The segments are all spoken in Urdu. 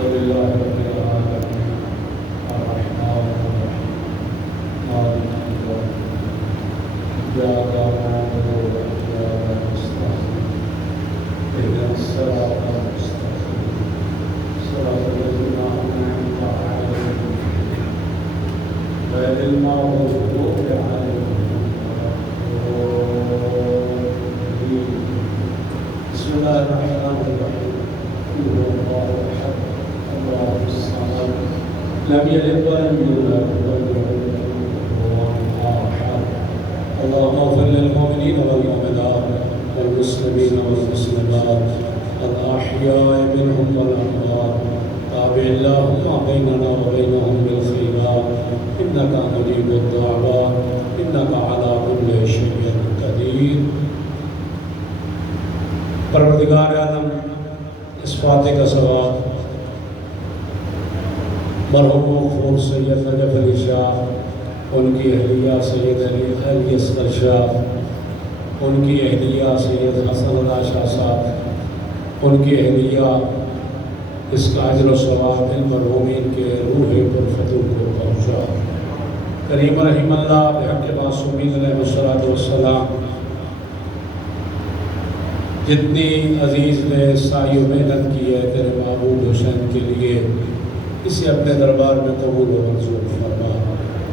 لله رب العالمين الرحمن الرحيم مالك يوم الدين إياك نعبد وإياك نستعين اهدنا الصراط المستقيم صراط الذين أنعمت عليهم غير المغضوب عليهم ولا الضالين. بسم الله الرحمن الرحيم. قل هو الله أحد الله الصمد لم يلد ولم يولد ولم يكن له كفوا أحد. اللهم اغفر للمؤمنين والمؤمنات والمسلمين والمسلمات الأحياء منهم والأموات. تابع اللهم بيننا وبينهم بالخيرات إنك مجيب الدعوات إنك على كل شيء قدير. پروردگار عالم، اس فاتح کا ثواب مرحوم مغفور سید نجف علی شاہ، ان کی اہلیہ سید علی اصغر شاہ، ان کی اہلیہ سید حسن اللہ شاہ صاحب، ان کی اہلیہ، اس کا اجر و ثواب ان مرحومین کے روح پرفتور کو پہنچا. کریم رحم اللہ بحق معصومین علیہ الصلوۃ والسلام، جتنی عزیز نے سعی و محنت کی ہے تیرے محبوب حسین کے لیے، اسے اپنے دربار میں قبول و منظور فرما.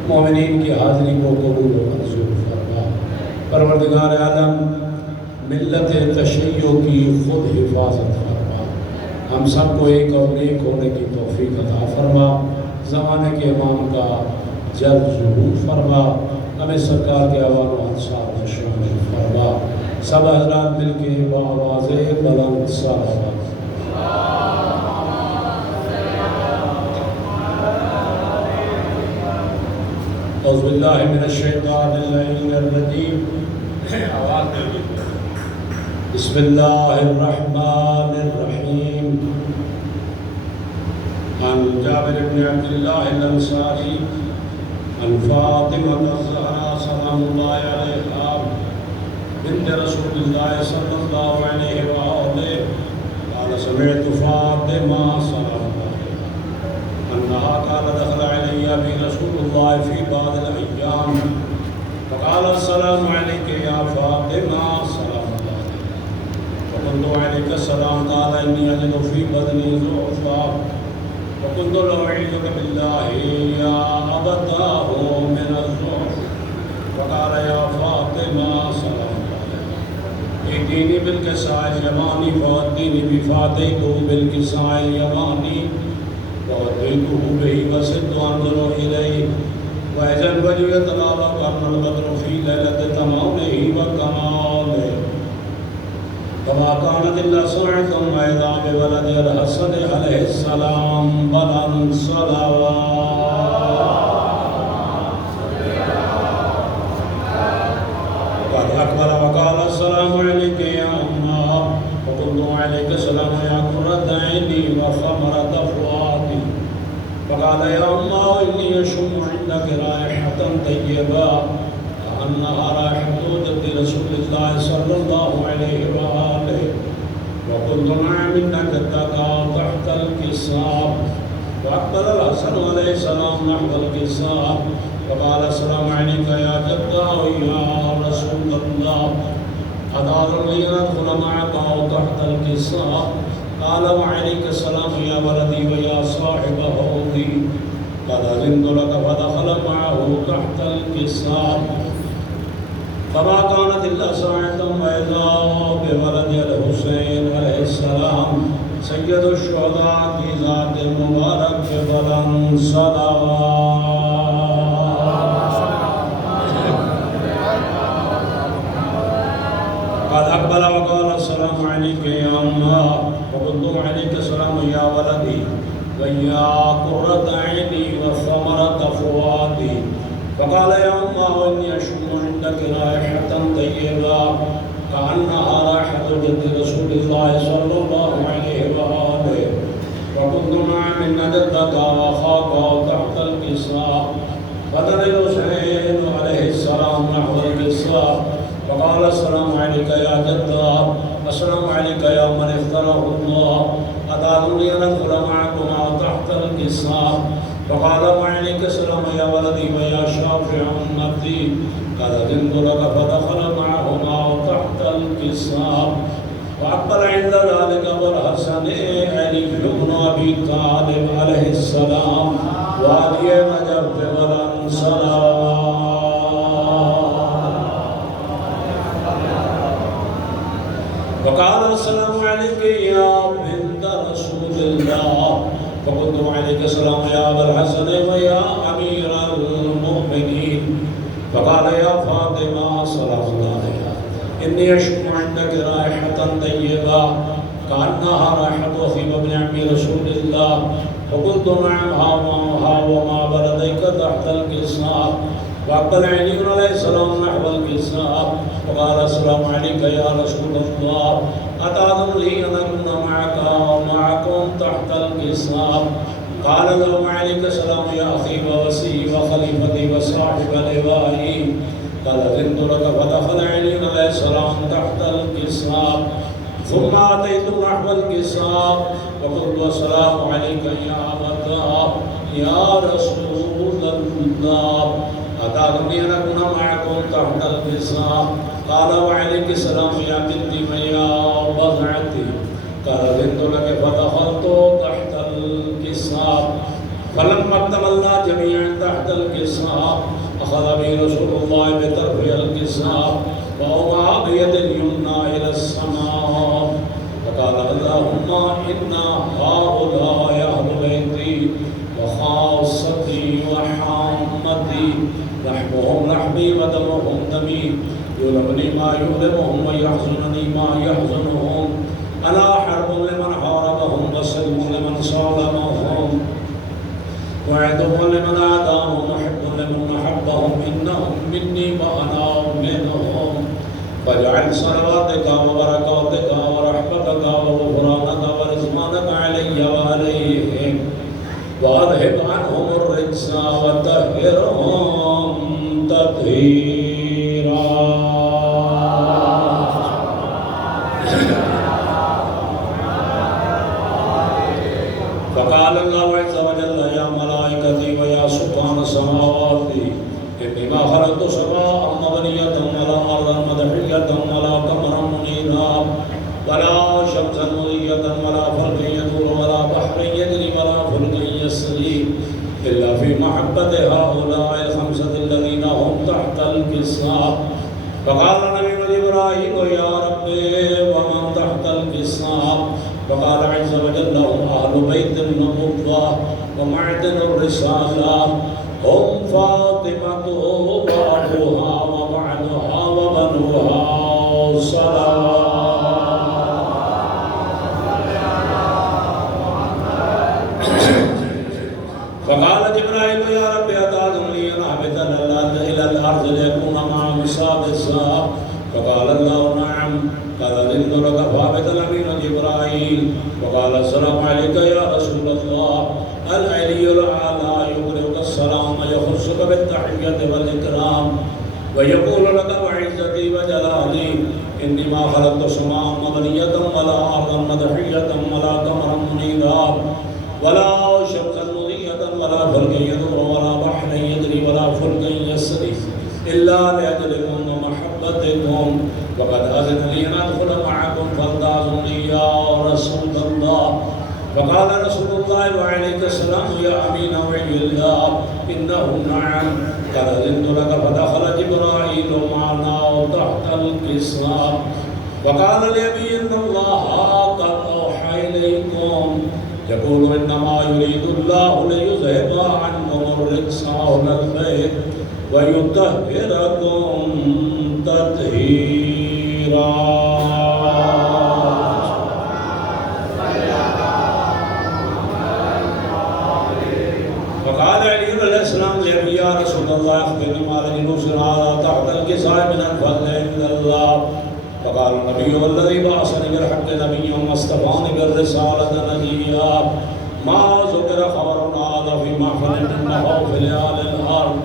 مومنین کی حاضری کو قبول و منظور فرما. پروردگار عالم، ملت تشیع کی خود حفاظت فرما. ہم سب کو ایک اور نیک ہونے کی توفیق عطا فرما. زمانے کے امام کا جلد ظہور فرما. ہمیں سرکار کے اعوان و انصار میں شامل فرما. سب حضرات مل کے بآواز بلند صلوات. اعوذ باللہ من الشیطان اللعین الرجیم. بسم اللہ الرحمن الرحیم. عن جابر بن عبد اللہ الانصاری عن فاطمة الزہرا سلام اللہ علیہا بنت رسول اللہ صلی اللہ علیہ وآلہ قال سمعت فاطمہ سلام اللہ انہا قال دخل علی ابی رسول اللہ فی بعض الایام فقال السلام علیک یا فاطمہ سلام اللہ فقلت علیک السلام قال انی اجد فی بدنی ضعفا فقلت له اعوذ باللہ یا ابتاه من الضعف فقال یا فاطمہ سلام ائتینی بالکساء الیمانی فأتینی بفاتحہ بالکساء الیمانی وأتيته به وسدت أنظر إليه وإذا الوجه يتلالى كأن البدر في ليلة تمامه وكماله فما كانت إلا ساعة وإذا بولد الحسن عليه السلام بلند صلوات. وقد أقبل وقال السلام عليك يا أمّا وقلت عليك السلام يا قرة عيني وثمرة فؤادي. فقال يا أمّا إني أشم عندك رائحة طيبة كأنها رائحة جد رسول الله صلى الله عليه وآله. وقلت نعم إنك تقع تحت الكساء. فأقبل الحسن عليه السلام نحو الكساء فقال السلام عليك يا جدّاه يا رسول الله أتعذر لي أن أدخل معك أو تحت الكساء؟ قال وعليك السلام يا ولدي ويا صاحب حوضي. قد أذنت لك فدخل معه تحت الكساء فما كانت إلا ساعة وإذا بولد الحسين عليه السلام سيد الشهداء في ذات المبارك بلند صلوات. قد أقبل وقال السلام عليك يا أمّا وقلت عليك السلام يا ولدي ويا قرة عيني وثمرة فؤادي. فقال يا أمّا إني أشم عندك رائحة طيبة كأنها رائحة جد رسول الله صلى الله عليه وآله. وقلت نعم إن جدك وأخاك تحت الكساء. فدنا الحسين عليه السلام نحو الكساء وقال السلام عليك يا جدّاه السلام عليك يا من اختاره الله أتعذرني أن أدخل معكما الكساء فقال وعليك السلام يا ولدي ويا شافع أمتي قال أذنت لك فدخل معهما تحت الكساء وأقبل عند ذلك أبو الحسن علي بن أبي طالب عليه السلام وعلي نجف والأنصار فقال السلام عليك يا بنت رسول الله فقلت وعليك السلام يا أبا الحسن ويا أمير المؤمنين فقال يا فاطمة سلام الله عليها إني أشم عندك رائحة طيبة كأنها رائحة وثيب بن عم رسول الله فقلت نعم ها وما بلديك تحت الكساء وأقبل علي عليه السلام نحو الكساء وقال السلام عليك يا رسول الله أتأذن لي أن أكون معك ومعكم تحت الكساء قال له عليك السلام يا أخي ووسي وخليفتي وصاحب لوائي قال أذنت لك فدخل علي عليه السلام تحت الكساء ثم أتيت نحو الكساء وقلت السلام عليك يا أبتاه يا رسول الله أتأذنني أن أكون معكم تحت الكساء قال وعليك السلام يا بنتي ويا بضعتي قال أذنت لك فدخلت تحت الكساء فلما اكتملنا جميعا تحت الكساء أخذ بي رسول الله بطرف الكساء وأومأ بيد اليمنى إلى السماء فقال اللهم إن هؤلاء أهل بيتي وخاصتي وحامتي لحمهم لحمي ودمهم دمي يؤلمني ما يؤلمهم ويحزنني ما يحزنهم أنا حرب لمن حاربهم وسلم لمن صالمهم وعدو لمن عاداهم وحب لمن أحبهم إنهم مني وأنا منهم فاجعل صلواتك وبركاتك ورحمتك وغفرانك ورضوانك علي وعليهم وأذهب عنهم الرجس وطهرهم تطهيرا. فقال الله عز وجل يا ملائكتي ويا سكان السماوات إني ما خلقت سماء مبنية ولا أرضا مدحية ولا قمرا منيرا ولا شمسا مضية ولا فلكا يدور ولا بحر يجري ولا فلك يسري إلا في محبة هؤلاء الخمسة الذين هم تحت الكساء. فقال النبي إبراهيم يا ربي ومن تحت الكساء؟ فقال عز وجل هم أهل بيت النبوة ومعدن الرسالة هم فاطمة وأبوها وبعدها وبنوها صلوات. فقال جبرائيل يا رب أتأذنني أن أهبط إلى الأرض ليكون مع مصاب الساعة؟ فقال الله نعم. قال أذنت لك فهبط الأمين جبرائيل وقال السلام عليك يا رسول الله. العلي الأعلى يقرئك السلام ويخصك بالتحية والإكرام ويقول لك وعزتي وجلالي إني ما خلقت سماء مبنية ولا أرضا مدحية ولا قمرا منيرا ولا شمسا مضية ولا فلكا يدور ولا بحرا يجري ولا فلكا يسري إلا لأجلكم ومحبتكم وقد أذن لي أن أدخل معكم فلتأذنني يا رسول الله. فقال رسول الله وعليك السلام يا أمين وعي الله إنه نعم. قال أذنت لك فدخل جبرائيل معنا تحت الكساء وقال لأبي إن الله قد أوحى إليكم يقول إنما يريد الله ليذهب عنكم الرجس أهل البيت ويطهركم تطهيرا. فقال علي عليه السلام لأبي يا رسول الله أخبرني ما الذي نرسل هذا تحت الكساء من الفضل عند الله. فقال النبي والذي بعثني بالحق نبيا واصطفاني بالرسالة نبيا ما ذكر خبر هذا في محفل إنه في ليالي الأرض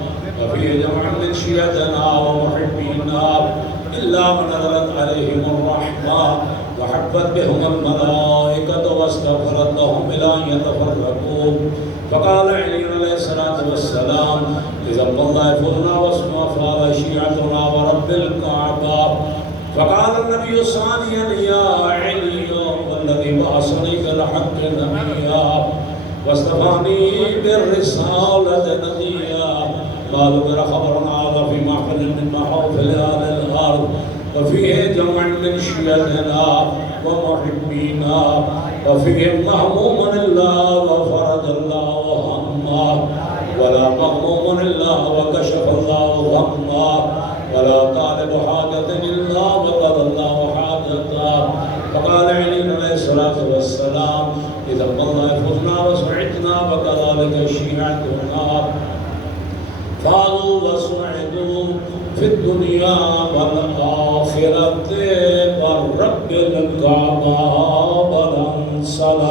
وفي جمع من شيعتنا ومحبينا إلا من نزلت عليهم الرحمة وحفت بهم الملائكة واستغفرت لهم إلى أن يتفرقوا. فقال علي عليه الصلاة والسلام: إذا والله فزنا وفاض شيعتنا ورب الكعبة. فقال النبي ثانيا: يا علي والذي بعثني بالحق نبيا واصطفاني بالرسالة نبيا ما ذكر خبر هذا في محفل من محافل أهل الأرض وفيه جمع من شيعتنا ومحبينا وفيهم مهموم الله وفرج الله همه ولا مغموم الله وكشف الله غمه ولا طالب حاجة إلا وقضى الله حاجته. فقال علي عليه الصلاة والسلام: إذا والله فزنا وسعدنا وكذلك شيعتنا فازوا وسعدوا في الدنيا والآخرة والرب الكعبة والانصار.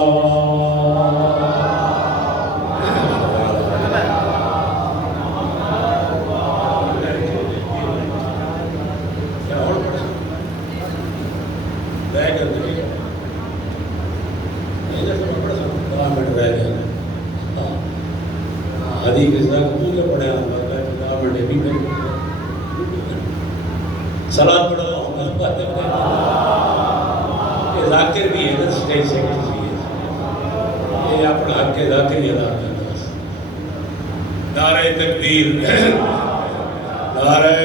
حدیث کے ساتھ پورے پڑھے سلام پڑھو یہ ذاکر بھی ہے نا اسٹیج سیکٹری بھی ہے یہ اپنا حق کے ذاکر ہی ادا کرنا. نعرہ تکبیر نعرہ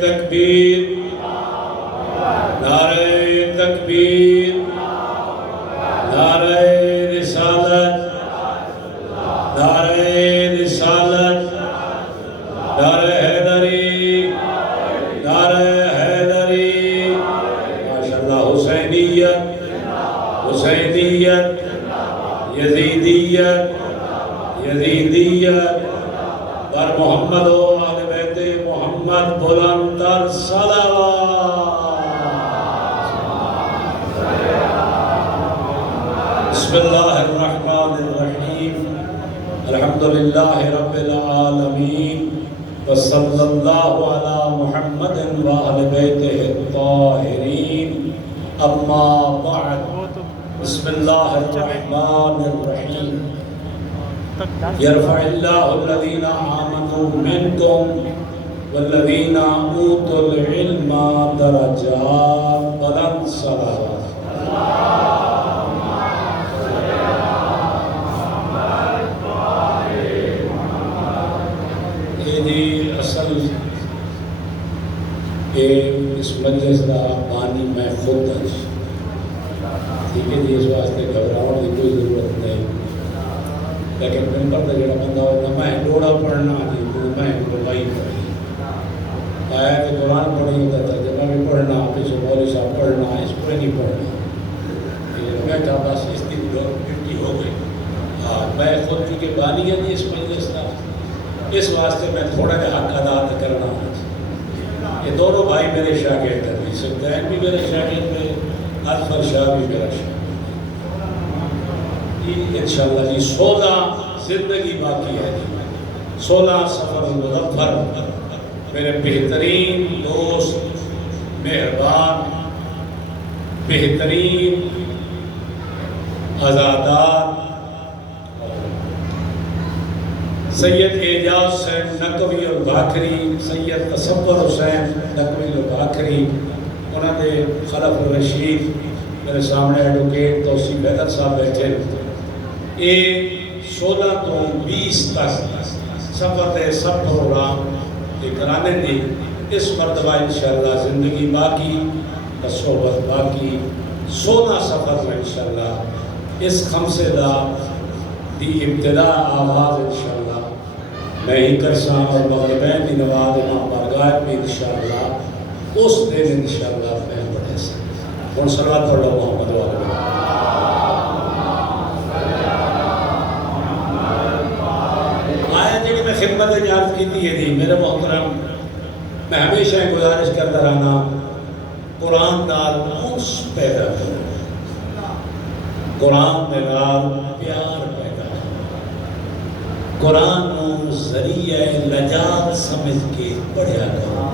تکبیر نعرہ تکبیر نعرہ رسالت نعرہ رسالت نعرہ حیدری نعرہ حیدری ماشاءاللہ حسینیت حسینیت یزیدیت یزیدیت بر محمد و آل بیت محمد بلند تر صلوات. بسم اللہ الرحمن الرحیم الحمدللہ رب العالمین وصلی اللہ علی محمد وآل بیتہ الطاہرین. اما بعد بسم اللہ الرحمن الرحیم. یرفع اللہ الذین آمنوا منکم والذین اوتوا العلم درجات. بلند صلوات. اصل اس مجلس کا بانی میں خود ہوں. ٹھیک ہے جی، اس واسطے گھبراؤ کی کوئی ضرورت نہیں. لیکن ممبر کا جڑا بندہ ہوتا میں ڈوڑا پڑھنا جی میں بھائی پڑھی آیا کہ قرآن پڑھی ہوتا تھا جب میں بھی پڑھنا پیچھے مولوی صاحب پڑھنا اس پہ نہیں پڑھنا. میں کہا بس اس کی ڈیوٹی ہو گئی. ہاں میں خود چونکہ بانی ہے جی اس مجلس کا، اس واسطے میں تھوڑا جا حق ادا کرنا. یہ دونوں بھائی میرے شاگرد ہیں، سلطان بھی میرے شاگرد ہیں، اظفر شاہ بھی میرا شاگرد ہے. انشاءاللہ جی 16 زندگی باقی ہے جی. 16 سفر مظفر میرے بہترین دوست، مہربان، بہترین عزادار سید اعجاز حسین نقوی اور باکری، سید تصور حسین نقوی اور باکری، انہوں نے خلف الرشید میرے سامنے ایڈوکیٹ توصیف حیدر صاحب بیٹھے. یہ 16 تو 20 تک سفر دے سب پروگرام کرانے دی. اس مرتبہ انشاءاللہ زندگی باقی، صحبت باقی. 16 سفر میں انشاءاللہ اس خمسے دا دی ابتدا آغاز انشاءاللہ میں ہی کرساں اور مغربین دی نواز امام بارگاہ میں انشاءاللہ اس دن انشاءاللہ میں پڑھے سے ان صلوات پڑھو محمد و علیہ. آیا جی میں خدمت اجازت کی تھی ہے میرے محترم، میں ہمیشہ گزارش کرتا رہنا قرآن نال انس پیدا کرو، قرآن میں نال پیار پیدا کرو، قرآن نو ذریعہ لجات سمجھ کے پڑھیا کرو،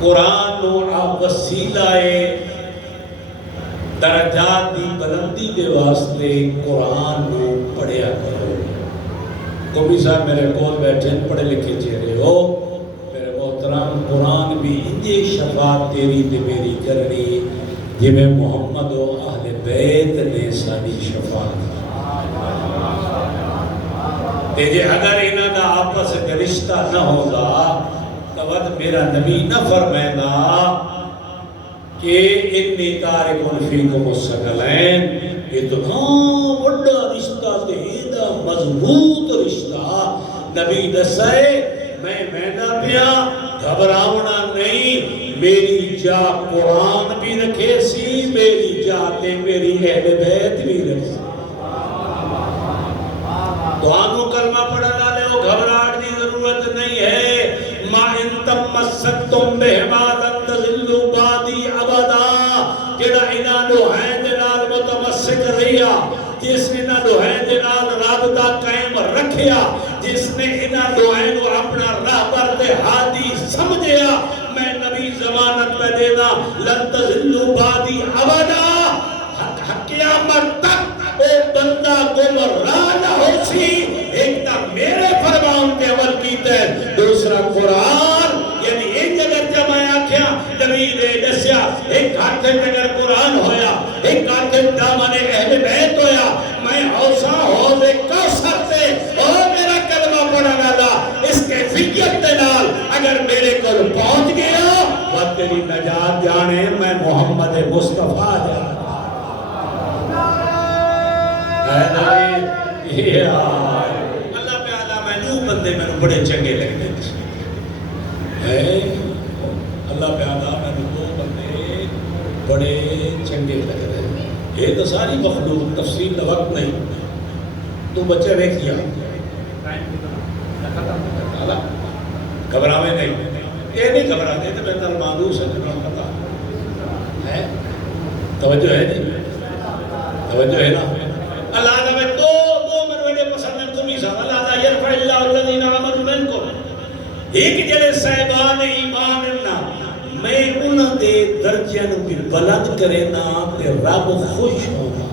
قرآن نو وسیلہ درجات دی بلندی دے واسطے قرآن نو پڑھیا کرو. کبھی صاحب میرے کول بیٹھے پڑھے لکھے چہرے ہو میرے محترم قرآن بھی انجے شفاعت تیری تے میری کرنی جی میں محمد و اہل بیت نے ساری شفاعت تے جے اگر انہاں دا آپس کا رشتہ نہ ہوگا تو ود میرا نبی نہ فرمائنا کہ انی تارکن فیکم الثقلین یہ تو بڑا رشتہ تے ایدہ مضبوط رشتہ نبی دسائے میں نہ پیا گھبراؤنا نہیں میری جا قرآن بھی رکھے سی میری جا تے میری اہل بیت بھی رکھے دعانو کلمہ پڑھنا لے وہ گھبراہٹ دی ضرورت نہیں ہے. ما ان تمسکتم بہما لن تضلوا بعدی ابدا جڑا انہاں دوہائیں دے نال متمسک رہیا جس نے انہاں دوہائیں دے نال رابطہ قائم رکھیا جس نے انہاں دوہائیں کو اپنا راہبر تے ہادی سمجھیا میں نبی ضمانت میں دینا لن تضلوا بعدی ابدا قیامت تک او بندہ گمراہ نہ ہو سی. ایک تا میرے فرمان پہ عمل کیتا ہے دوسرا قرآن یعنی ایک اگر جب میں آکھیا نبی نے دسیا ایک ہاتھ اگر قرآن ہویا ایک ہاتھ دامن اہل بیت ہویا میں حوصہ حوض کوثر سے او میرا کلمہ پڑھنا لا اس کیفیت دے نال اگر میرے کو پہنچ گیا وہ تیری نجات جانے میں محمد مصطفیٰ جانے اللہ پہ آلہ میں نو بندے میں نو بڑے چنگے لگنے اللہ پہ آلہ میں نو بندے بڑے چنگے لگ رہے. یہ تو ساری مخلوق تفصیل دا وقت نہیں تو بچے ویک کیا گھبراوے نہیں یہ نہیں گھبراتے تو بہتر مانوس ہے جنہوں پتا ہے توجہ ہے نہیں توجہ ہے نا. اللہ نے میں دو مروڑے پسند ہیں تمہیں ساتھ اللہ نے یرفع اللہ الذین آمنوا منکم ایک جلے صاحبان ایمان اللہ میں انہاں دے درجے نو بھی بلند کرے نا تے رب خوش ہوگا.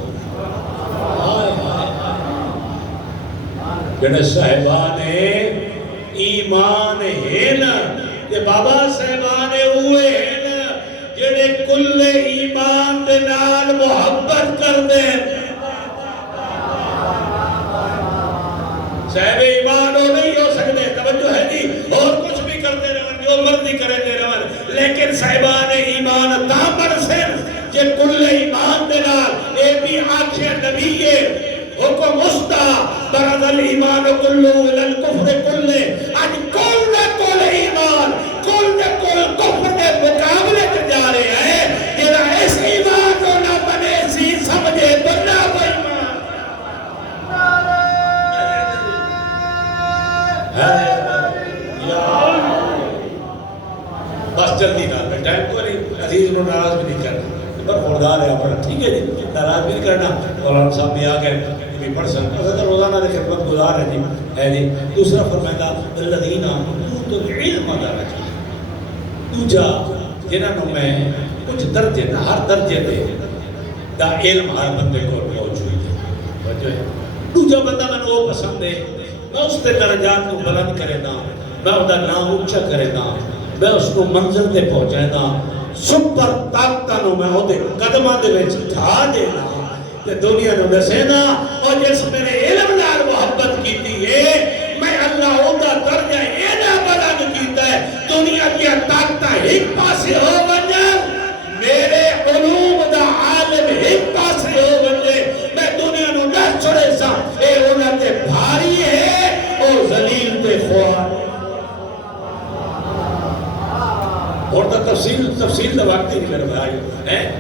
جڑے صاحبان ایمان ہے نا تے بابا صاحبان ہوئے ہیں نا جڑے کل ایمان دے نال محبت کر دے صاحب ایمان ہو نہیں ہو سکتے توجہ ہے نہیں اور کچھ بھی کرتے رہن جو مرضی کرتے رہن لیکن صاحبان ایمان دامن سے جے کل ایمان دے نال اے بھی آنکھیں نبی کے حکم استا برد الایمان کلو الالکفر کلے آج کل ایمان کل کفر دے مقابلے تے جا رہے ہیں جیڑا اس ایمان کو نہ بنے سی سمجھے تو نہ بس جلدی نہ میں ٹائم کو نہیں عزیز انہوں ناراض بھی نہیں کرنا پر خوردار ہے اپنا ٹھیک ہے جی ناراض بھی نہیں کرنا مولانا صاحب بھی آگئے بھی پڑھ سکتا ہے روزانہ دے خدمت گزار ہے جی دوسرا فرمائدہ الذین اوتوا العلم درجات دوجا جنہوں میں کچھ درجے نہ ہر درجے دے دا علم ہر بندے کو موجود ہے دوجا بندہ میں وہ پسند ہے میں اس تے درجات کو بلند کرے نا میں اس دا نام اچھا کرے نا میں اس کو منظر دے پہنچائے نا سپر طاقتہ نو میں ہو دے قدمہ دے ویچ تھا دے نا کہ دنیا نو دسے نا اور جس میرے علم نال محبت کیتی ہے میں اللہ ہوتا درجہ اینا بلند کیتا ہے دنیا کی طاقتہ ایک پاسے ہو بنجا میرے علوم دا عالم ایک پاسے ہو بنجے میں دنیا نو نہ چھڑے سا اے انہاں تے بھاری ہے اور ذلیل تے خوار اور تا تفصیل دا وقت ہی نہیں میرے بھائی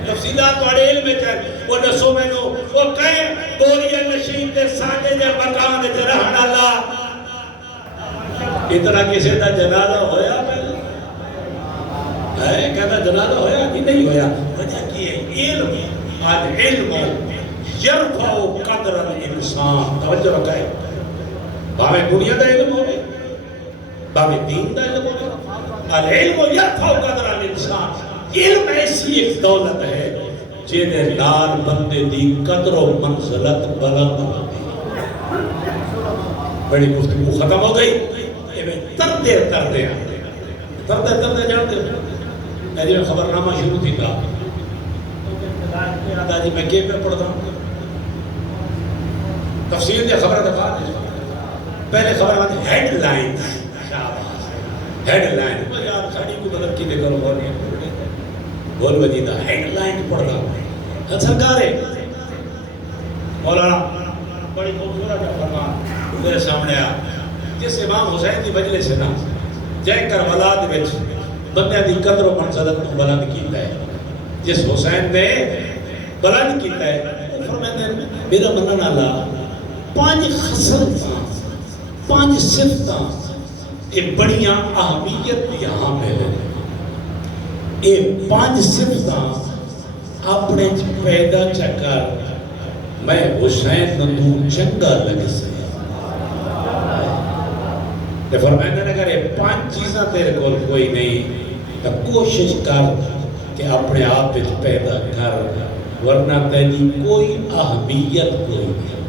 تفصیلات واڑے علم میں چاہے وہ دسو میں نو وہ کہیں بولیا نشین تے ساٹے دے مکان دے رہن اللہ اتنا کسی دا جنازہ ہویا پہلے کہتا جنازہ ہویا کہ نہیں ہویا وجہ کی ہے علم آج علم یرفع قدر الانسان توجہ رکھائے باوے دنیا دا علم ہوئے باوے دین دا علم ہوئے العلم یرفع قدر الانسان علم ایسی ایک دولت ہے جیدے نال بندے دی قدر و منزلت بلند ہوتی بڑی گفتگو ختم ہو گئی تردے جانتے میری خبرنامہ شروع تھی تھا دادی میں کیپ میں پڑھتا ہوں تفصیل دیا خبر دفعہ پہلے خبر آتی ہیڈ لائن یار ساڑی کو مدد کی دیکھو بول وجیدہ ہیڈ لائن پڑھتا ہوں سرکار ہے مولانا بڑی خوبصورت فرمان میرے سامنے آ جس امام حسین دی مجلس سے نا جائے کربلا دے وچ بندے دی قدر و منزلت کو بلند کیتا ہے جس حسین نے بلند کیتا ہے فرماتے ہیں میرا منن اللہ 5 خصلتاں 5 صفتاں یہ بڑیاں اہمیت دی حامل ہیں یہ 5 صفتاں اپنے پیدا چکر میں حسین نندو چنگا لگ سے فرمائندہ نے کہا 5 چیزاں تیرے کول کوئی نہیں تو کوشش کر کہ اپنے آپ وچ پیدا کر ورنہ تیری کوئی اہمیت کوئی نہیں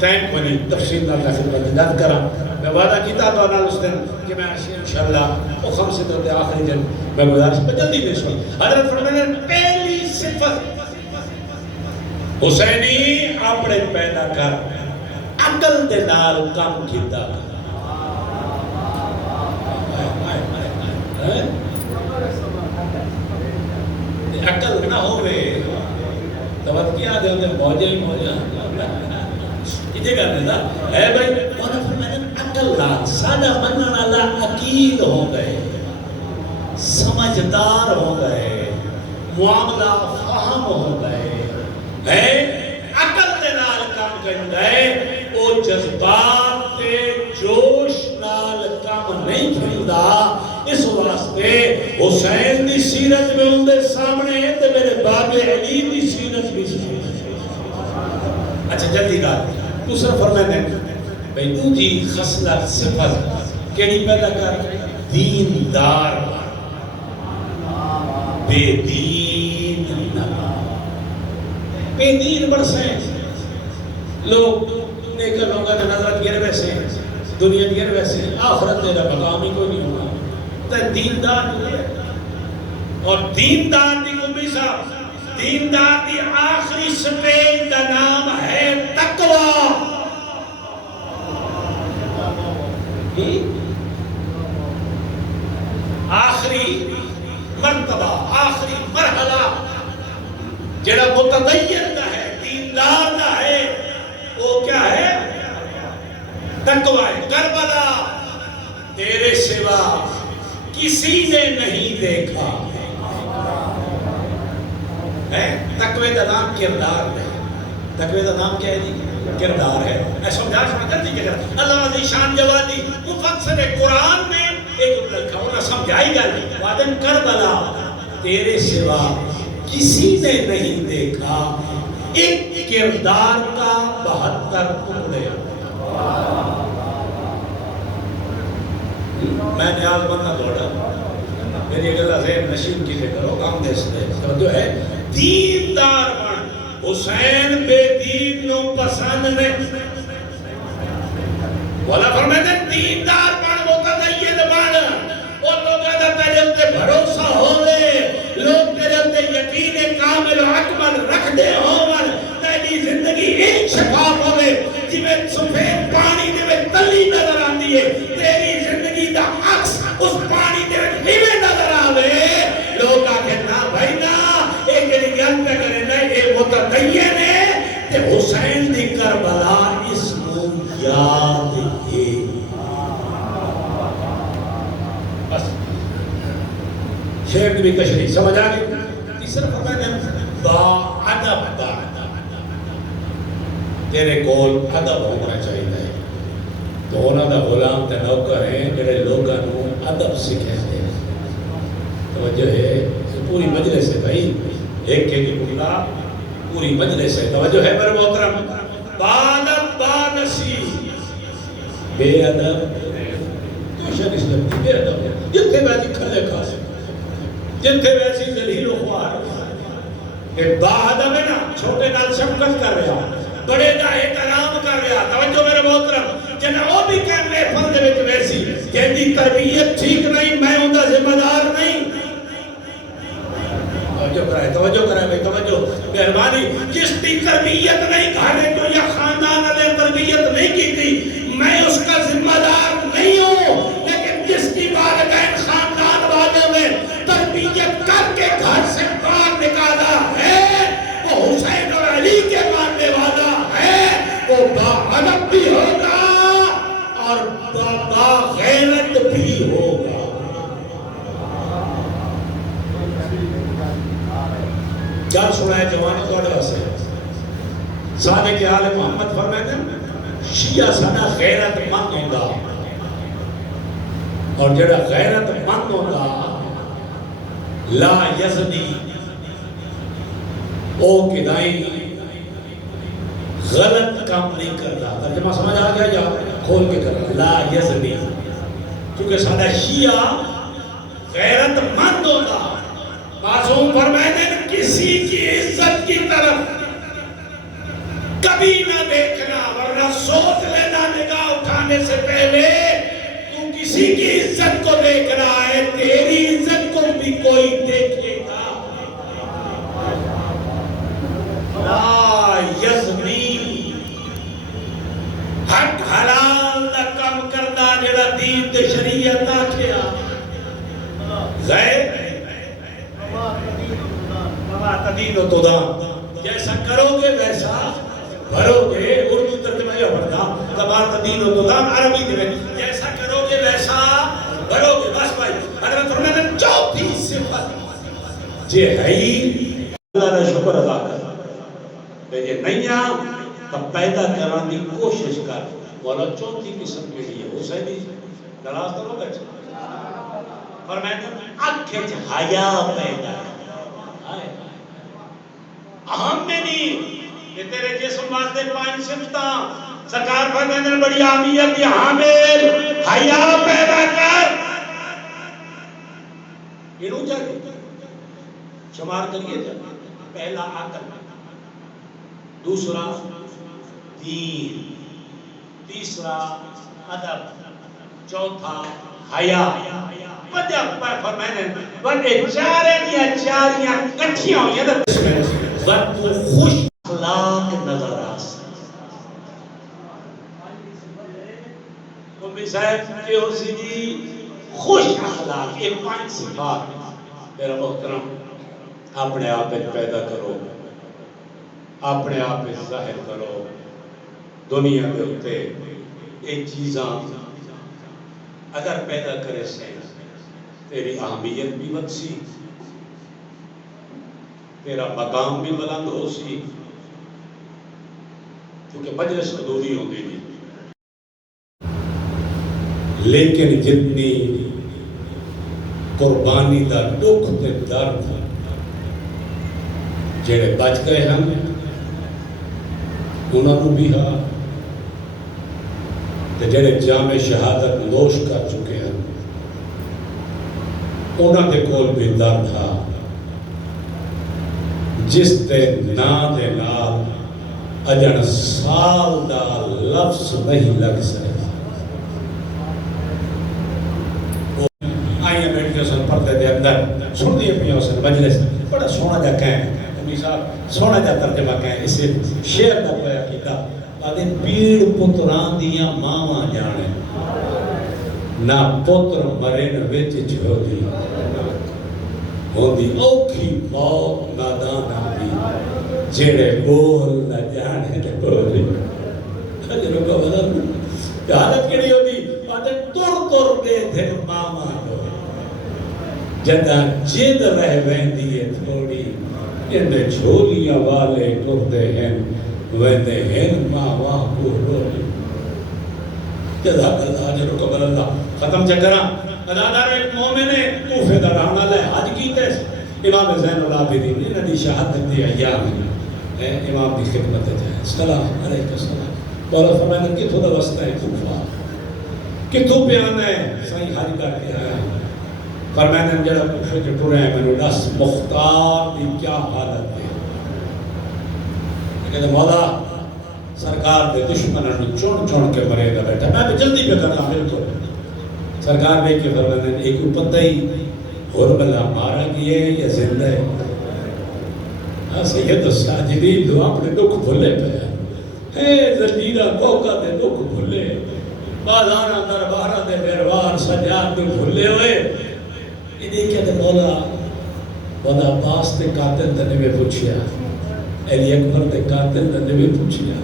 ٹائم کو نہیں تفصیل نہ خدمت یاد کرا میں وعدہ کیتا تو انال اس دن کہ میں انشاءاللہ وہ 5 دن آخری دن میں گزارش میں جلدی پیش کروں حضرت فرماتے ہیں پہلی صفت حسینی اپنے پیدا کر عقل دے نال کام کیتا عقل نہ ہوئے تو وقت کیا دے ہوتے موجہ ہی موجہ یہ کہا دیتا اے بھائی انہوں نے فرمایا عقل لات سادہ منن اللہ عقید ہو گئے سمجھدار ہو گئے معاملہ فہم ہو گئے عقل دے نال کام کریں گئے وہ جذبات تے جوش نال کام نہیں کھلدا اس واسطے حسین دی سیرت میں ان دے سامنے تے میرے باب علی دی سیرت بھی اچھا جلدی رات دوسرا فرمائے ہیں بھئی دوجی خصلت صفت کیڑی پیدا کر دیندار بے دین بے دین برسیں لوگ نیکر لوگوں نے نظرت گیر ویسے دنیا گیر ویسے آخرت تیرا مقام ہی کوئی نہیں ہوگا تو دیندار ہوئے اور دیندار دی گمی صاحب دیندار دی آخری سپیج دا نام ہے تقوی آخری مرتبہ آخری مرحلہ جڑا متدین دا ہے دیندار دا ہے وہ کیا ہے تقوی کربلا تیرے سوا کسی نے نہیں دیکھا تقوی دا نام کردار ہے تقوی دا نام کیا ہے جی کردار ہے ایسا سمجھا جلدی کہ اللہ عزیز شان جوادی مفسر قرآن میں ایک لکھا انہا سمجھائی گا وعدن کربلا تیرے سوا کسی نے نہیں دیکھا ایک کردار کا 72 ٹکڑے میں نیاز بندہ دوڑا میری اگر ذہن نشین کی لے کرو کام دے سکتے جو ہے دیندار بن حسین بے دین نو پسند نہیں والا فرمائے دیندار بن متدین بن اور لوگوں کا تیرے اندے بھروسہ ہوئے لوگ تیرے اندے یقین کامل و اکمل رکھ دے ہوئے تیری زندگی ایک شفاف ہوئے جویں سفید پانی دے میں تلی نظر آتی ہے تیری زندگی دا عکس اس پانی دے میں ہمیں نظر آوے لوگ آکھے نا بھائی نا ایک جنی گل پہ کرے نا اے متدین ہے تے حسین دی کربلا اس کو یاد ہے بس شیخ بھی کشری سمجھ آگے تیسرا فرمائے با ادب دا تیرے کول ادب ہونا چاہیے تو ہونا دا غلام تے نوکر ہیں جڑے لوگاں نو ادب سکھے دے توجہ ہے پوری مجلس ہے بھائی ایک کے بلا پوری مجلس ہے توجہ ہے میرے محترم بادب بانسی بے ادب کوشن اس لگتی بے ادب جتنے بیٹھی کھلے کھا سکتے جتنے بیٹھی ذلیل و خوار کہ با ادب ہے نا، چھوٹے نال شفقت کر رہا، بڑے دا احترام کر رہا. توجہ میرے محترم، جنہیں وہ بھی کہ محفل دے وچ ویسی کہ دی تربیت ٹھیک نہیں، میں ان دا ذمہ دار نہیں. توجہ کرائے بھائی، توجہ مہربانی. جس کی تربیت نہیں گھر جو یا خاندان والے تربیت نہیں کی تھی، میں اس کا ذمہ دار نہیں ہوں. لیکن جس کی والدین خاندان والوں نے تربیت کر کے گھر سے باہر نکالا ہے، وہ حسین اور علی کے ماننے والا ہے، وہ باادب بھی ہوگا اور باغیرت بھی ہوگا. کیا سنا ہے جوانی توڑے واسے صادق آل محمد فرمائے ہیں شیعہ سانا غیرت مند ہوگا، اور جڑا غیرت مند ہوگا لا یزنی، او کدائیں غلط کام نہیں کرتا. ترجمہ سمجھ آ گیا یا کھول کے کرنا؟ لا یزنی، کیونکہ سانا شیعہ غیرت مند ہوگا. معصوم فرمائے ہیں کسی کی عزت کی طرف کبھی نہ دیکھنا، ورنہ سوچ لینا نگاہ اٹھانے سے پہلے تو کسی کی عزت کو دیکھ رہا ہے، تیری عزت کو بھی کوئی دیکھے گا. لا یزنی، حق حلال دا کم کرنا جڑا دین تے شریعت آکھیا. غیر تدین و تدان، جیسا کرو گے ویسا بھرو گے. اردو ترجمہ یہ پڑھتا کما تدین و تدان، عربی میں جیسا کرو گے ویسا بھرو گے. بس بھائی حضرت فرماتے ہیں چوتھی صفت جے ہے اللہ کا شکر ادا کر، جے نہیں آ تو پیدا کرنے کی کوشش کر. بولا چوتھی قسم کے لیے حسینی ناراض کرو بیٹھے فرماتے ہیں آنکھیں حیا پیدا کر. اہم میں نہیں کہ تیرے جسم واسطے 5 صفتاں سرکار فرماتے ہیں بڑی اہمیت دی حامل حیا پیدا کر. انہوں چاہتے شمار کریے جا. پہلا عقل، دوسرا دین، تیسرا ادب، چوتھا حیا. پنجاب پر فرماتے ہیں بڑے چارے دیا چاریاں کٹھیاں ہوئی ہیں وقت خوش اخلاق نظر آسا. امی صاحب کہ ہو سی جی خوش اخلاق، یہ 5 صفات میرا محترم اپنے آپ پیدا کرو، اپنے آپ ظاہر کرو دنیا کے ہوتے. یہ چیزاں اگر پیدا کرے سے تیری اہمیت بھی بڑھ سی، تیرا مقام بھی بلند ہو سی، کیونکہ مجلس ادھوری ہوندی نہیں. لیکن جتنی قربانی دا دکھ تے درد جڑے بچ گئے ہیں انہوں نے بھی ہاں تے جڑے جام شہادت نوش کر چکے ہیں انہوں نے کول بھی درد تھا. جس دے نا دے نال اجن سال دا لفظ نہیں لگ سکتا. آئیے بیٹھے سن پردے دے اندر سن دیے پیوں سن مجلس بڑا سونا جا کہیں امی صاحب سونا جا ترجمہ کہیں اسے شعر دا پویا کیتا. آدھے پیڑ پتران دیاں ماما جانے نہ پتر مرین وچ جھودی ہوندی اوکھی موت نادان آدھی جیڑے بول نہ جانے دے بولی. جنہوں کا بدل حالت کیڑی ہوتی آدھے تر دے دھن ماما دو جدہ جد رہ ویندی ہے تھوڑی اندے جھولیاں والے ٹردے ہیں ویندے ہیں ماما کو رولی. جزاک اللہ جنہوں کا بدل اللہ ختم چکرہ ادادار ایک مومن کوفے دا رہنا لے حج کیتے امام زین العابدین انہاں دی شہادت دی ایام ہے امام دی خدمت جائے. السلام علیکم السلام. بولا فرمائے کہ تو دا وسطہ ہے کوفہ کہ تو بیان ہے صحیح حج کر کے آیا. فرمائے جڑا کوفے کے ٹرے ہیں میں نے دس مختار دی کیا حالت ہے. کہ مولا سرکار دے دشمنوں چون چون کے مرے گا بیٹھا، میں بھی جلدی پہ کرنا بالکل. سرکار نے کہ فرمایا ایک پتہ ہی اور بلا مارا کیے یا زندہ ہے. سید الساجدین دو اپنے دکھ بھولے پہ اے زلیرہ کوکا دے دکھ بھولے، بازارہ دربارہ دے بیروار سجاد دے بھولے ہوئے. انہیں کیا دے مولا عباس دے قاتل دے نوے پوچھیا، علی اکبر دے قاتل دے نوے پوچھیا،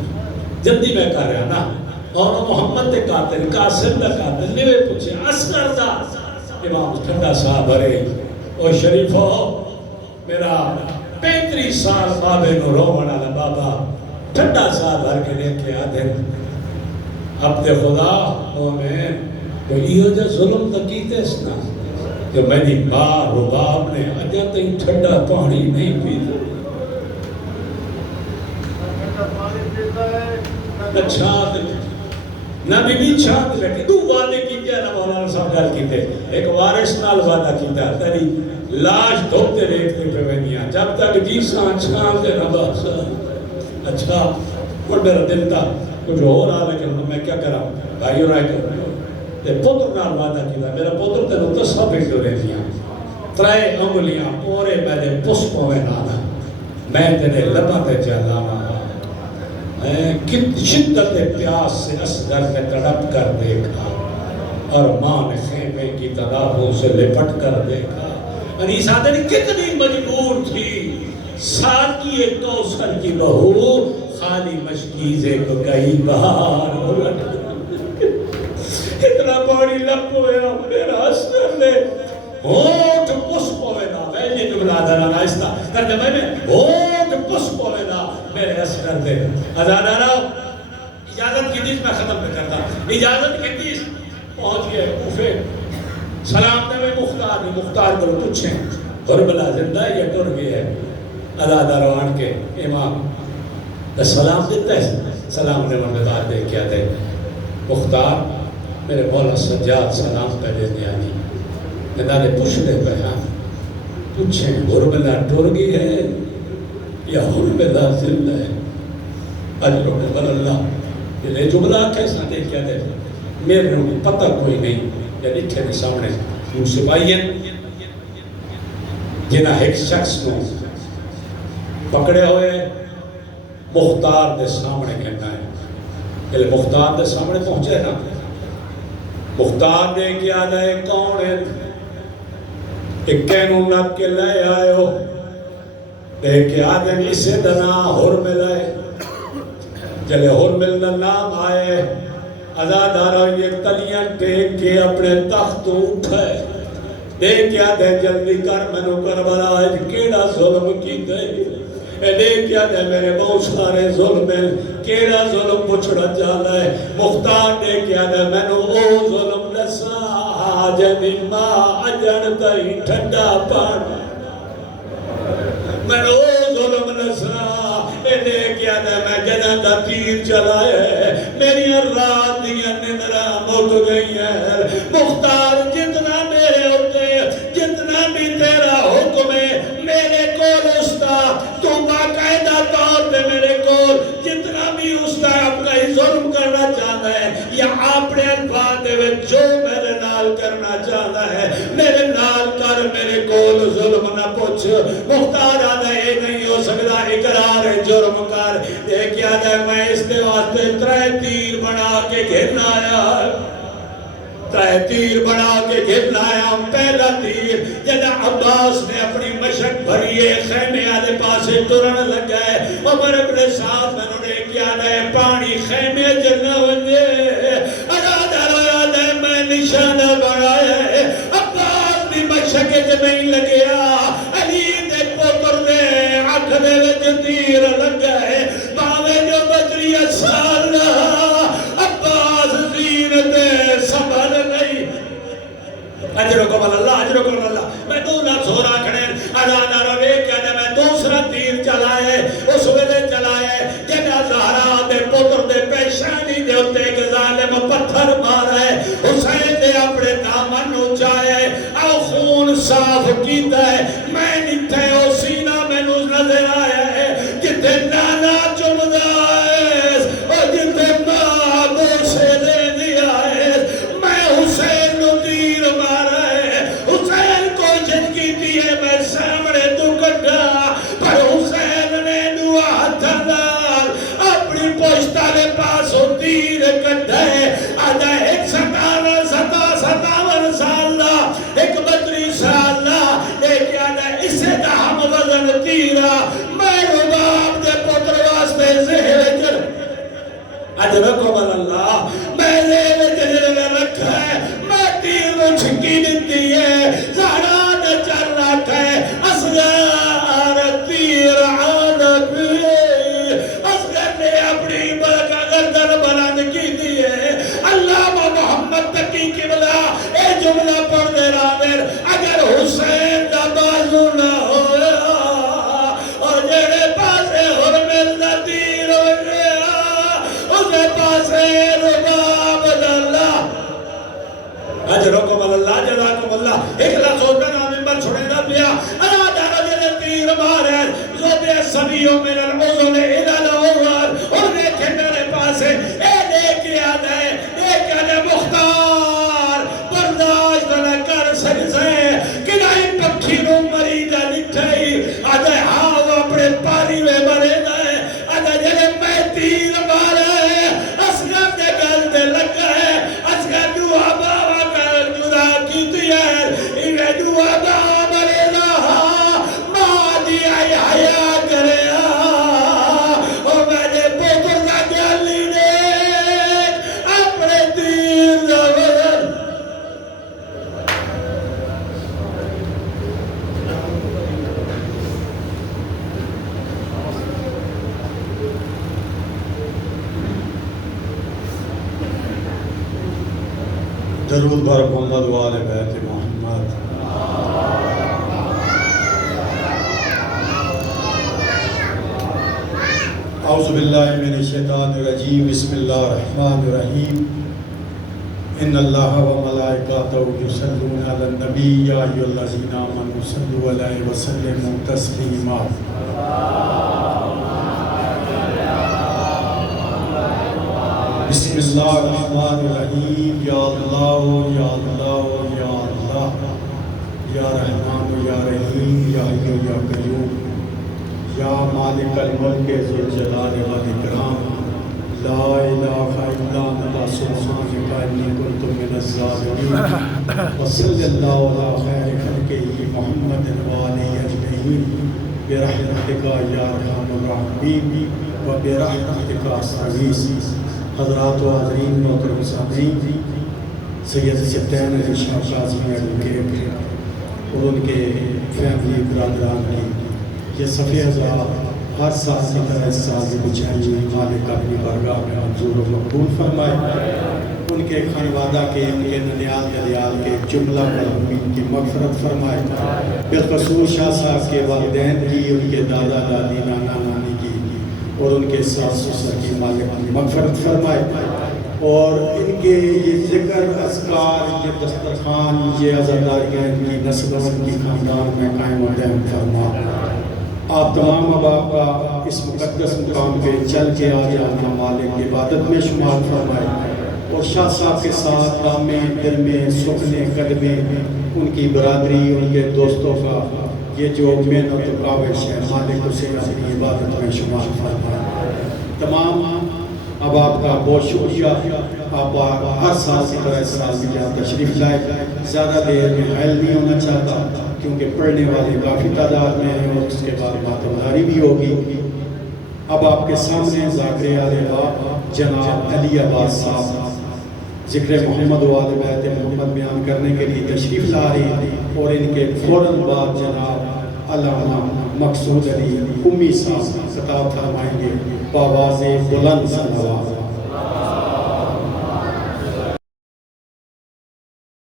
جلدی میں کر رہا نا، اور محمد دے قاتل قاسم دے قاتل نوے پوچھیا، اصغر دا امام ٹھنڈا صاحب ارے او شریفو میرا 35 سال بابے نو رومن والا بابا ٹھنڈا صاحب بھر کے لے کے آدھے عبد خدا مومن تو یہ جو ظلم تکیتے اس نا کہ میری ماں رباب نے اجا تھی ٹھنڈا پانی نہیں پیتا. اچھا نہ بی بی چھاند بیٹھے دو وعدے کیتے ہیں، نہ مولانا صاحب گل کیتے ایک وارث نال وعدہ کیتا تیری لاش دھوتے دیکھتے پہ وینیاں جب تک جیساں چھان دے نہ باسا. اچھا اور میرا دل تھا کچھ اور آ لیکن میں کیا کرا بھائی اور آئے کر تے پتر نال وعدہ کیتا میرا پتر تے نو تسا پہ جو رہنیاں ترائے انگلیاں پورے میرے پس پوے نانا میں تیرے لبا تے جلانا شدت پیاس سے اصغر نے تڑپ کر دیکھا اور ماں نے خیمے کی تدابوں سے لپٹ کر دیکھا. انیس آدھے کتنی مجبور تھی ساکی کوثر کی بہو خالی مشکیزے کو کئی بار الٹ اتنا بڑی لپ ہویا میرا اصغر نے ہوٹ پس پوینا میں یہ جملہ دارا نائستہ ترجمہ میں ہوٹ پس پوینا میرے اصغر دے. ازادارہ اجازت کی دیس میں ختم پہ کرتا اجازت کی دیس پہنچ گئے کوفے سلام دے میں مختار کرو پوچھیں غربلہ زندہ ہے یا ٹر گئی ہے. ازادارہ آن کے امام سلام دیتا ہے سلام دے مردار دے کیا دے مختار میرے مولا سجاد سلام پہ دینے آنی میں نے پوچھ لے بیان پوچھیں غربلہ ٹر گئی ہے یا غربلہ زندہ ہے. اجر و قبل اللہ یہ جملہ کیسا دے کیا دے میرے کو پتہ کوئی نہیں یا لکھے دے سامنے یوسف آئین جنہ ایک شخص کو پکڑے ہوئے مختار دے سامنے کہنا ہے کہ مختار دے سامنے پہنچے نا مختار دے کیا دے کون ہے ایک کہنوں نب کے لئے آئے ہو دیکھ آدم اسے دنا حرمل ہے جلے حرمل دا نام آئے ازادارہ یہ تلیاں ٹیک کے اپنے تخت اٹھائے دیکھ آدھے جلدی کر منو کربلا ہے کیڑا ظلم کی دے دیکھ آدھے میرے بہت سارے ظلم ہے کیڑا ظلم پچھڑا جالا ہے مختار دیکھ آدھے منو او ظلم نسا جنی ماں اجن تئی ٹھنڈا پانا میں او ظلم نسا دے کیا دے میں جنہ دا تیر چلائے میری رات دیا نندرہ مک گئی ہے. مختار جتنا میرے ہوتے جتنا بھی تیرا حکم ہے میرے کول استا تو باقاعدہ طور پہ میرے کول جتنا بھی استا اپنا ہی ظلم کرنا چاہتا ہے یا اپنے الفاظ دے جو میرے نال کرنا چاہتا ہے میرے نال کر میرے کول ظلم نہ پوچھ. مختار آدھا یہ نہیں ہو سکتا اقرار جرم کر دیکھ یاد ہے میں اس کے واسطے ترے تیر بنا کے گھرنا آیا ترے تیر بنا کے گھرنا آیا. پہلا تیر جنہ عباس نے اپنی مشک بھریے خیمے آدھے پاسے ترن لگا ہے عمر ابن ساتھ میں انہوں نے کیا ہے پانی خیمے جنہ ونجے ارادہ میں نشانہ بڑھایا ہے عباس بھی مشک جنہیں لگیا علی دے پوتر دے آنکھ دے وچ تیر لگا ہے باوے جو بچری سال عباس زین دے سبھل نہیں. اجر و قبل اللہ اجر و قبل اللہ میں دو لفظ ہو رہا کھڑے ازادہ روے کیا دے میں دوسرا تیر چلائے اس ویلے چلائے جنہ زہرا دے پتر دے پیشانی دے ہوتے ایک ظالم پتھر مارا ہے حسین دے اپنے دامن اچھائے او خون صاف کیتا ہے میں نٹھے او سینہ میں نوز نظر آیا ہے جتے نانا چم اجرکم اللہ میں نے تجرے میں رکھا ہے میں تیر و چھکی دیتی ہے زہران چل رکھا ہے اصغر تیر عانبی اصغر نے اپنی برکہ گردن بلند کی دی ہے علامہ محمد تقی قبلہ اے جملہ پڑھ دے رامر اگر حسین دا بازو نہ ہویا اور جڑے پاسے حرمل دا تیر ہو گیا اسے پاسے رباب اللہ اجرکم اللہ جزاکم اللہ اخلاص ہوتا نا ممبر چھوڑے نہ پیا اللہ دارا جلے تیر مارے زوبے سبیوں من العضل الى الاول اور دیکھے میرے پاسے اے دیکھے آدھے دیکھے آدھے مختار برداشت نہ کر سکتے کہ نہیں پکھی نو مریدہ نٹھائی آدھے ہاو اپنے پاری میں مرے دائے آدھے جلے میں تیر مارے اسگر دے گل دے لگا ہے اسگر دعا باوا کر جدا کی تیار انہیں دعا باوا مرے لہا ماں دی آئی حیاء کرے اور میں نے پوتر کا گلی نے اپنے تیر زبر درود بر محمد و آل بیت محمد اعوذ باللہ من الشیطان الرجیم بسم اللہ الرحمن الرحیم ان اللہ و ملائکاتہ یصلون علی النبی یا ایھا الذین آمنوا صلوا علیہ وسلموا تسلیما بسم اللہ الرحمن الرحیم یا اللہ یا اللہ یا اللہ یا رحمان یا رحیم یا حی یا قیوم یا مالک الملک ذو الجلال والاکرام لا الہ الا انت سبحانک انی کنت من الظالمین وصلی اللہ علی خیر خلقہ محمد وآلہ اجمعین برحمتک یا ارحم الراحمین و برحمتک استغیث حضرات و حاضرین محترم سامعین سید سبطین علی شاہ کاظمی ایڈوکیٹ اور ان کے فیملی برادران کی یہ صفحہ ہزار ہر سال کی طرح اس سال کی بچائی مالک اپنی بارگاہ میں منظور و مقبول فرمائے ان کے خانوادہ کے ان کے ننیال دلیال کے جملہ مرحومین کی مغفرت فرمائے بالخصوص شاہ صاحب کے والدین کی ان کے دادا دادی نانا نانی کی اور ان کے ساس سسر کی مالک مغفرت فرمائے اور ان کے یہ ذکر اذکار یہ دسترخوان یہ عزاداریاں ان کی نسل و ان کی خاندان میں قائم و دائم فرما آپ تمام احباب کا اس مقدس مقام پہ چل کے آ جانا مالک عبادت میں شمار فرمائے اور شاہ صاحب کے ساتھ کام میں دل میں سکھنے قدمے ان کی برادری ان کے دوستوں کا یہ جو محنت و کاوش ہے مالک اسے اپنی عبادت میں شمار فرمائے تمام احباب کا بہت شکریہ آپ ہر سال کی طرح اس سال بھی جہاں تشریف لائے زیادہ دیر میں حائل نہیں ہونا چاہتا کیونکہ پڑھنے والے کافی تعداد میں ہیں اور اس کے بعد ماتمداری بھی ہوگی اب آپ کے سامنے ذاکر آل باپ جناب علی عباس صاحب ذکر محمد و آل بیت محمد بیان کرنے کے لیے تشریف لا رہی ہیں اور ان کے فوراً بعد جناب علامہ مقصود علی امی صاحب خطاب فرمائیں گے بآواز بلند صلوات